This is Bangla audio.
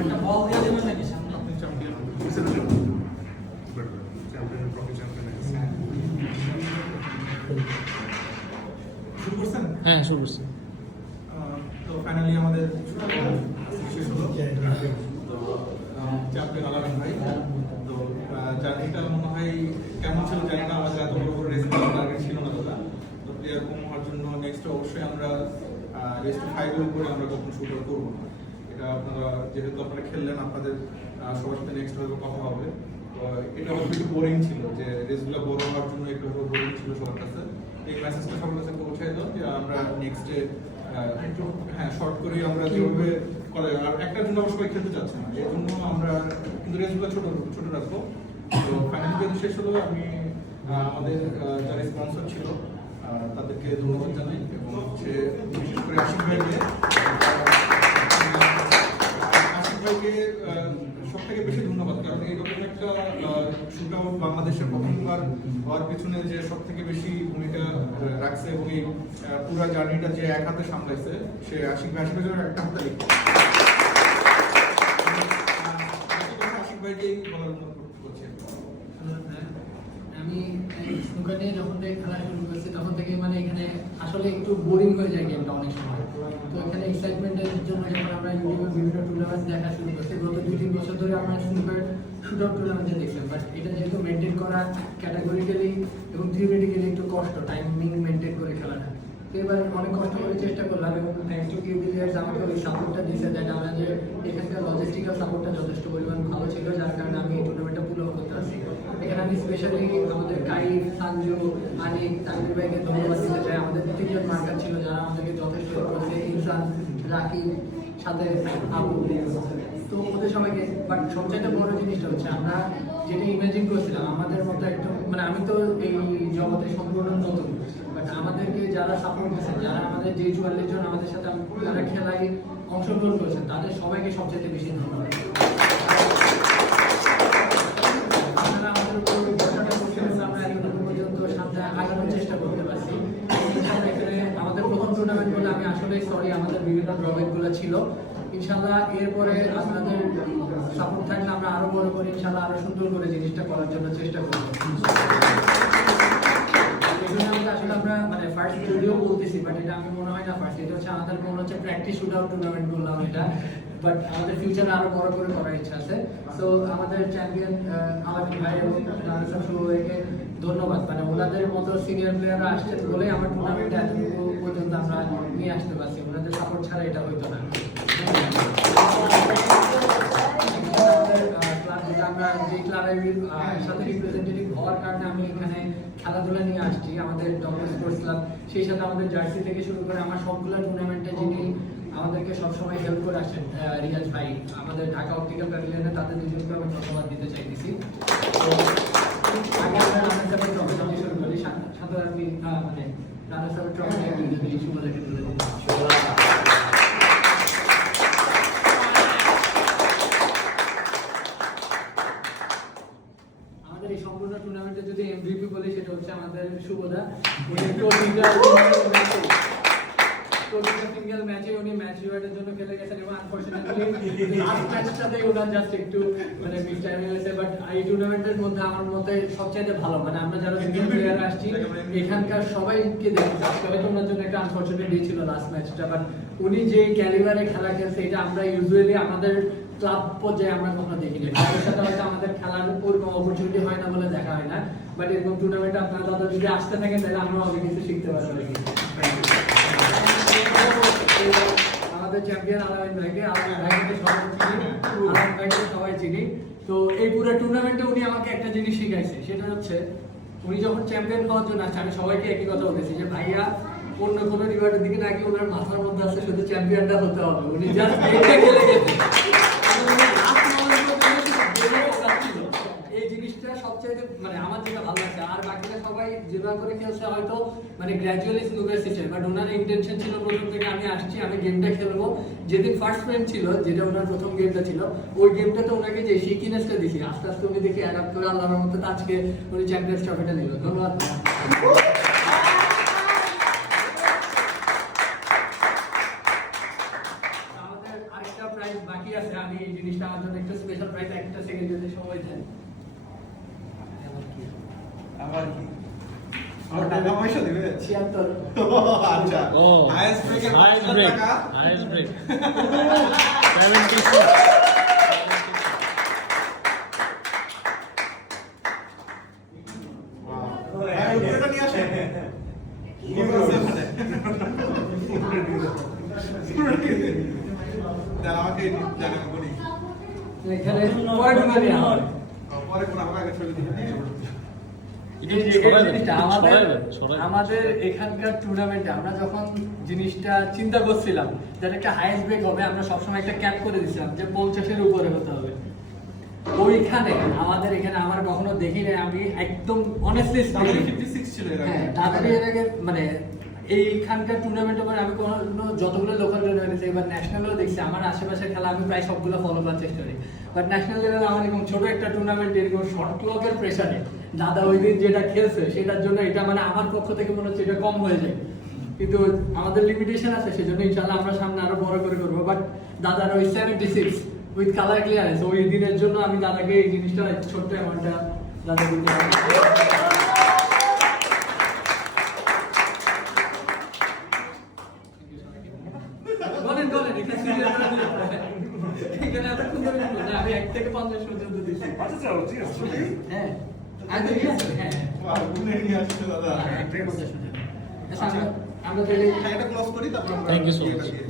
একটা বল দিয়ে দেবেন নাকি সামনে? আপনি চ্যাম্পিয়ন চ্যাম্পিয়ন ট্রফি চ্যাম্পিয়ন শুরু করছেন? হ্যাঁ শুরু করছি। তো ফাইনালি আমাদের শেষ হলো। তো চ্যাম্পিয়ন আলামিন ভাই, তো জার্নিটা মনে হয় কেমন ছিল জানি না, আমাদের এত বড় বড় রেস টার্গেট ছিল না দাদা। তো প্লেয়ার কম হওয়ার জন্য নেক্সট অবশ্যই আমরা রেস 5 এর উপরে আমরা কখনো শুট করবো না। এটা আপনারা যেহেতু আপনারা খেললেন, আপনাদের সবার সাথে নেক্সট হয়তো কথা হবে। তো এটা হয়তো একটু বোরিং ছিল, যে রেসগুলো বড় হওয়ার জন্য একটু হয়তো বোরিং ছিল সবার কাছে। এই মেসেজটা সবার কাছে পৌঁছাই দাও যে আমরা নেক্সটে একটু শর্ট করেই আমরা যেভাবে করে, আর একটার জন্য আমরা সবাই খেলতে চাচ্ছি না, এই জন্য আমরা কিন্তু রেসগুলো ছোট ছোট রাখবো। তো ফাইনালি যেহেতু শেষ হলো, আমি আমাদের যারা স্পন্সর ছিল তাদেরকে ধন্যবাদ জানাই, এবং হচ্ছে বিশেষ করে আশিক ভাইকে সব থেকে বেশি ধন্যবাদ, কারণ এইরকম একটা শুট আউট বাংলাদেশের প্রথমবার হওয়ার পিছনে যে সব থেকে বেশি ভূমিকা রাখছে, এবং এই পুরো জার্নিটা যে এক হাতে সামলাইছে, সে আশিক ভাইয়ের জন্য একটা হাতে লিখছে। আশিক ভাইকেই বলার অনুরোধ করছি। আমি স্নুকার নিয়ে যখন থেকে খেলা শুরু করছি তখন থেকে মানে এখানে আসলে একটু বোরিং হয়ে যায় গেমটা অনেক সময়। তো এখানে এক্সাইটমেন্টের জন্য যখন আমরা ইউটিউবে বিভিন্ন টুর্নামেন্ট দেখা শুরু করছি, গত 2-3 বছর ধরে আমরা স্নুকার শুট আউট টুর্নামেন্টে দেখলাম, বাট এটা যেহেতু মেনটেন করা ক্যাটাগরিক্যালি এবং থিওরিটিক্যালি একটু কষ্ট, টাইমিং মেনটেন করে খেলাটা। তো এবার অনেক কষ্ট করে চেষ্টা করলাম, এবং থ্যাংকস টু কিউ বিলিয়ার্স আমাকে ওই সাপোর্টটা দিয়েছে, দ্যাট আমাদের এখানকার লজিস্টিক্যাল সাপোর্টটা যথেষ্ট পরিমাণ ভালো ছিল, যার কারণে আমি এই টুর্নামেন্টটা পুরো করতে পারছি। এখানে আমি স্পেশালি আমাদের কাইফ, সানজু, আনিক, তানভীর ভাইকে ধন্যবাদ দিতে চাই। আমাদের 3জন মার্কার ছিল যারা আমাদেরকে যথেষ্ট করেছে, ইনসান, রাকিব, সাথে আবু। তো ওদের সবাইকে, বাট সবচাইতে বড় জিনিসটা হচ্ছে আমরা যেটা ইমাজিন করছিলাম আমাদের মতো একদম, মানে আমি তো এই জগতে সম্পূর্ণ নতুন, বাট আমাদেরকে যারা সাপোর্ট দিচ্ছেন, যারা আমাদের যে 44 জন আমাদের সাথে যারা খেলায় অংশগ্রহণ করেছেন, তাদের সবাইকে সবচাইতে বেশি ধন্যবাদ। আপনারা আমাদের উপর ভরসাটা করছেন, আমরা এতটুকু পর্যন্ত সামনে আগানোর চেষ্টা করতে পারছি। এখানে আমাদের প্রথম টুর্নামেন্ট বলে আমি আসলে সরি, আমাদের বিভিন্ন ড্রব্যাকগুলো ছিল। ইনশাল্লাহ এরপরে আপনাদের সাপোর্ট থাকলে আমরা আরো বড় করে ইনশাল্লাহ আরো সুন্দর করে জিনিসটা করার জন্য চেষ্টা করব। আসলে আমরা মানে ফার্স্ট ভিডিও বলতেছি, বাট এটা আমি মনে হয় না ফার্স্ট, এটা হচ্ছে আমাদের মনে হচ্ছে প্র্যাকটিস শুট আউট টুর্নামেন্ট বললাম এটা, বাট আমাদের ফিউচারে আরো বড় করে করার ইচ্ছা আছে। সো আমাদের চ্যাম্পিয়ন আলামিন ভাই এবং শুভকে ধন্যবাদ, মানে ওনাদের মতো সিনিয়র প্লেয়াররা আসছেন বলে আমার টুর্নামেন্টে এতটুকু পর্যন্ত আমরা নিয়ে আসতে পারছি, ওনাদের সাপোর্ট ছাড়া এটা হইতো না। আমরা যে ক্লাবের সাথে রিপ্রেজেন্টেটিভ হওয়ার কারণে আমি এখানে খেলাধুলা নিয়ে আসছি, আমাদের ডক্টর স্পোর্টস ক্লাব, সেই সাথে আমাদের জার্সি থেকে শুরু করে আমার সবগুলো টুর্নামেন্টে যিনি আমাদেরকে সবসময় হেল্প করে আসেন, রিয়াজ ভাই, আমাদের ঢাকা অপটিক্যাল প্যাভিলিয়নে, তাদের দুজনকে আমি ধন্যবাদ দিতে চাইতেছি। তো আগে আমরা রানা সাহেবের ট্রফি শুরু করি, সাথে আমি মানে রানা সাহেবের ট্রফি যদি শুভলেখে তুলে দিই। এই সম্পূর্ণ টুর্নামেন্টে যদি এমভিপি বলি সেটা হচ্ছে আমাদের শুভদা। উনি সিঙ্গেল ম্যাচে উনি ম্যাচ রিওয়ার্ডের জন্য খেলে গেছেন, এবং আনফরচুনেটলি লাস্ট ম্যাচটাতে ওনার জাস্ট একটু মানে মিসটাইম হয়েছে, বাট এই টুর্নামেন্টের মধ্যে আমার মতে সবচাইতে ভালো, মানে আমরা যারা সিনিয়র প্লেয়ার আসছি এখানকার সবাইকে দেখতে, তবে তো ওনার জন্য একটা আনফরচুনেট ডে ছিল লাস্ট ম্যাচটা, বাট উনি যে ক্যালিবারে খেলা খেলছে এটা আমরা ইউজুয়ালি আমাদের ক্লাব পর্যায়ে আমরা কখনো দেখিনি। তাদের সাথে হয়তো আমাদের খেলার ওরকম অপরচুনিটি হয় না বলে দেখা হয় না, বাট এরকম টুর্নামেন্টে আপনারা দাদা যদি আসতে থাকেন তাহলে আমরা অনেক কিছু শিখতে পারবো। আমাদের চ্যাম্পিয়ন আলামিন ভাইকে, আলামিন ভাইকে সবাই চিনি, আলামিন ভাইকে সবাই চিনি। তো এই পুরো টুর্নামেন্টে উনি আমাকে একটা জিনিস শিখাইছে, সেটা হচ্ছে উনি যখন চ্যাম্পিয়ন হওয়ার জন্য আসছে, আমি সবাইকে একই কথা বলেছি যে ভাইয়া অন্য কোনো রিওয়ার্ডের দিকে নাকি ওনার মাথার মধ্যে আছে শুধু চ্যাম্পিয়নটা হতে হবে, উনি জাস্ট এইটা খেলে গেছে। এই জিনিসটা সবচেয়ে মানে আমার যেটা ভালো লাগছে, আর বাকিরা সবাই যেভাবে করে খেলছে হয়তো মানে গ্র্যাজুয়ালি স্নুকার শিখছে, বাট ওনার ইন্টেনশন ছিল প্রথম থেকে আমি আসছি, আমি গেমটা খেলবো। যেদিন ফার্স্ট ফ্রেম ছিল, যেটা ওনার প্রথম গেমটা ছিল, ওই গেমটাতে ওনাকে যে শিকিনেসটা দিছি আস্তে আস্তে উনি দেখে অ্যাডাপ্ট করে আল্লাহর মতো আজকে উনি চ্যাম্পিয়ন্স ট্রফিটা নিল। ধন্যবাদ। আমাদের আরেকটা প্রাইজ প্রাইজ বাকি আছে, আমি এই জিনিসটা আমার জন্য একটু স্পেশাল প্রাইজ, একটা সেকেন্ড যদি সময় দেন। আবার কি আমার টাকা পয়সা দিবে 76 আচ্ছা ও হাইয়েস্ট ব্রেকের হাইয়েস্ট 5000 ব্রেক টাকা হাইয়েস্ট ব্রেক 76 ভাই উপরেটা নিয়ে আসেন কি বলছে ওখানে দাঁড়া আমাকে জানা করি এখানে পরে ঢুকে নিয়ে হয়। পরে কোন আমাকে আগে ছবি দিতে আমাদের এখানকার টুর্নামেন্টে আমরা যখন জিনিসটা চিন্তা করছিলাম যেটা একটা হাইয়েস্ট ব্রেক হবে, আমরা সবসময় একটা ক্যাপ করে দিয়েছিলাম যে 50-এর উপরে হতে হবে। ওইখানে আমাদের এখানে আমার কখনো দেখি নাই, আমি একদম অনেস্টলি 56 ছিল এর আগে হ্যাঁ তাড়াতাড়ি এর আগে মানে এইখানকার টুর্নামেন্টের পরে আমি কোনো যতগুলো লোকাল টুর্নামেন্ট এবার ন্যাশনালও দেখছি, আমার আশেপাশের খেলা আমি প্রায় সবগুলো ফলো করার চেষ্টা করি, বাট ন্যাশনাল লেভেলে আমার এরকম ছোট একটা টুর্নামেন্ট এরকম শর্ট ক্লকের প্রেসারে দাদা ওই দিন যেটা খেলছে সেটার জন্য এটা মানে আমার পক্ষ থেকে মনে হচ্ছে এটা কম হয়ে যায়, কিন্তু আমাদের লিমিটেশন আছে, সেজন্য ইনশাআল্লাহ আমরা সামনে আরো বড় করে করবো। বাট দাদার ওই 76 উইথ কালার ক্লিয়ারেন্স ওই দিনের জন্য আমি দাদাকে এই জিনিসটা ছোট্ট অ্যামাউন্টটা দাদা বলতে বলেন বলেন এখানে সিরিয়াস এখানে এত সুন্দর না, আমি 1 থেকে 50 পর্যন্ত দিচ্ছি। হ্যাঁ আমি তো ঠিক আছে হ্যাঁ গুনে নিয়ে আসছে দাদা আচ্ছা আমরা তাহলে এটা ক্লোজ করি তারপর আমরা Thank you so ইয়েটা much. দিয়ে দিই।